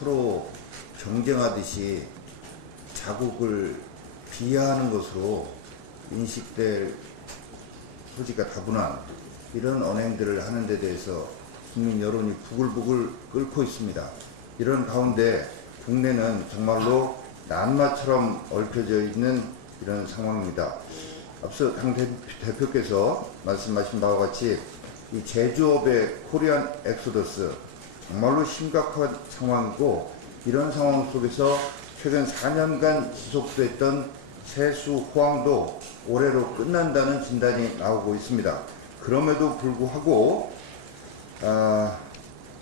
서로 경쟁하듯이 자국을 비하하는 것으로 인식될 소지가 다분한 이런 언행들을 하는 데 대해서 국민 여론이 부글부글 끓고 있습니다. 이런 가운데 국내는 정말로 난마처럼 얽혀져 있는 이런 상황입니다. 앞서 당 대표께서 말씀하신 바와 같이 이 제조업의 코리안 엑소더스 정말로 심각한 상황이고, 이런 상황 속에서 최근 4년간 지속됐던 세수 호황도 올해로 끝난다는 진단이 나오고 있습니다. 그럼에도 불구하고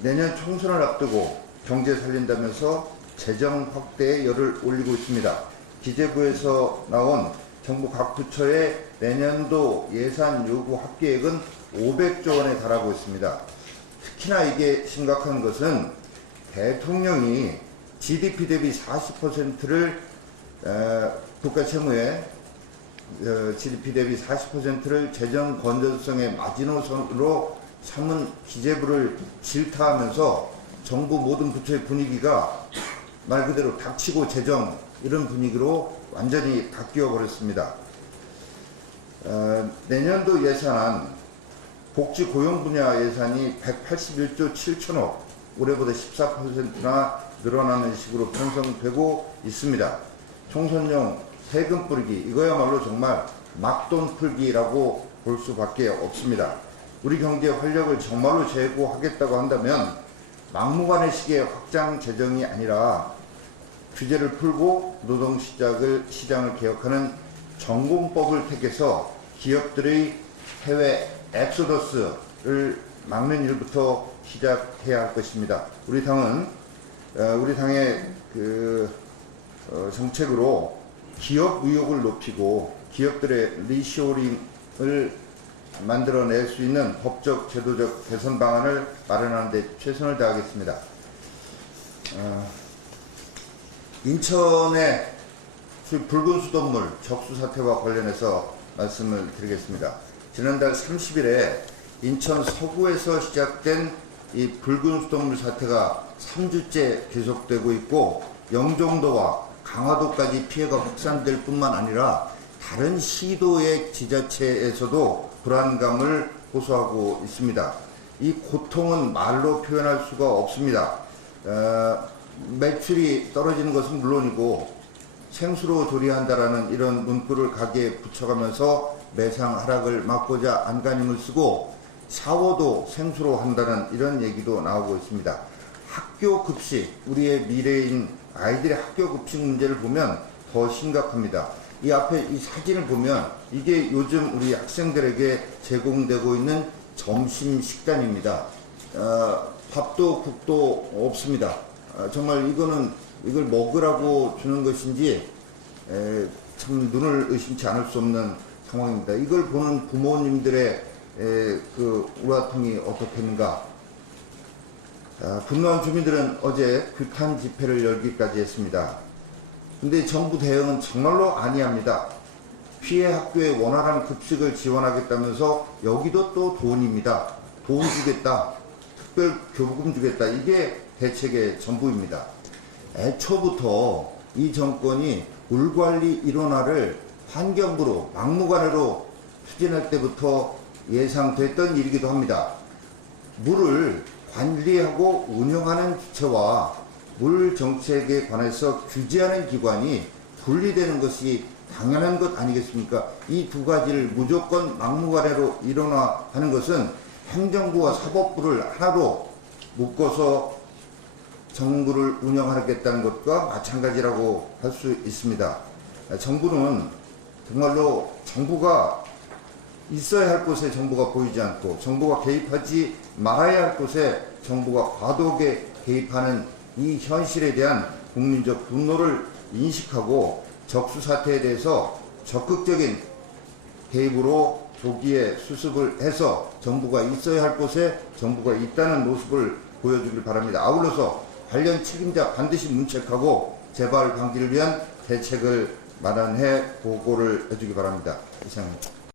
내년 총선을 앞두고 경제 살린다면서 재정 확대에 열을 올리고 있습니다. 기재부에서 나온 정부 각 부처의 내년도 예산 요구 합계액은 500조 원에 달하고 있습니다. 특히나 이게 심각한 것은 대통령이 GDP 대비 40%를 국가 채무의 GDP 대비 40%를 재정 건전성의 마지노선으로 삼은 기재부를 질타하면서 정부 모든 부처의 분위기가 말 그대로 닥치고 재정 이런 분위기로 완전히 바뀌어 버렸습니다. 내년도 예산안 복지 고용 분야 예산이 181조 7천억, 올해보다 14%나 늘어나는 식으로 편성되고 있습니다. 총선용 세금 뿌리기, 이거야말로 정말 막돈 풀기라고 볼 수밖에 없습니다. 우리 경제 활력을 정말로 제고하겠다고 한다면 막무가내 식의 확장 재정이 아니라 규제를 풀고 노동시장을 개혁하는 전공법을 택해서 기업들의 해외 엑소더스를 막는 일부터 시작해야 할 것입니다. 우리 당은 우리 당의 정책으로 기업 의욕을 높이고 기업들의 리쇼링을 만들어낼 수 있는 법적, 제도적 개선 방안을 마련하는 데 최선을 다하겠습니다. 인천의 붉은 수돗물 적수 사태와 관련해서 말씀을 드리겠습니다. 지난달 30일에 인천 서구에서 시작된 이 붉은 수돗물 사태가 3주째 계속되고 있고, 영종도와 강화도까지 피해가 확산될 뿐만 아니라 다른 시도의 지자체에서도 불안감을 호소하고 있습니다. 이 고통은 말로 표현할 수가 없습니다. 매출이 떨어지는 것은 물론이고 생수로 조리한다라는 이런 문구를 가게에 붙여가면서 매상 하락을 막고자 안간힘을 쓰고 샤워도 생수로 한다는 이런 얘기도 나오고 있습니다. 학교 급식, 우리의 미래인 아이들의 학교 급식 문제를 보면 더 심각합니다. 이 앞에 이 사진을 보면 이게 요즘 우리 학생들에게 제공되고 있는 점심 식단입니다. 밥도 국도 없습니다. 정말 이걸 먹으라고 주는 것인지 참 눈을 의심치 않을 수 없는 상황입니다. 이걸 보는 부모님들의 우라통이 어떻겠는가. 분노한 주민들은 어제 규탄 집회를 열기까지 했습니다. 근데 정부 대응은 정말로 아니합니다. 피해 학교에 원활한 급식을 지원하겠다면서 여기도 또 돈입니다. 돈 주겠다. 특별 교부금 주겠다. 이게 대책의 전부입니다. 애초부터 이 정권이 물관리 일원화를 환경부로 막무가내로 추진할 때부터 예상됐던 일이기도 합니다. 물을 관리하고 운영하는 주체와 물 정책에 관해서 규제하는 기관이 분리되는 것이 당연한 것 아니겠습니까? 이 두 가지를 무조건 막무가내로 일원화하는 것은 행정부와 사법부를 하나로 묶어서 정부를 운영하겠다는 것과 마찬가지라고 할 수 있습니다. 정부는 정말로 정부가 있어야 할 곳에 정부가 보이지 않고 정부가 개입하지 말아야 할 곳에 정부가 과도하게 개입하는 이 현실에 대한 국민적 분노를 인식하고 적수 사태에 대해서 적극적인 개입으로 조기에 수습을 해서 정부가 있어야 할 곳에 정부가 있다는 모습을 보여주길 바랍니다. 아울러서 관련 책임자 반드시 문책하고 재발 방지를 위한 대책을 마련해 보고를 해주기 바랍니다. 이상입니다.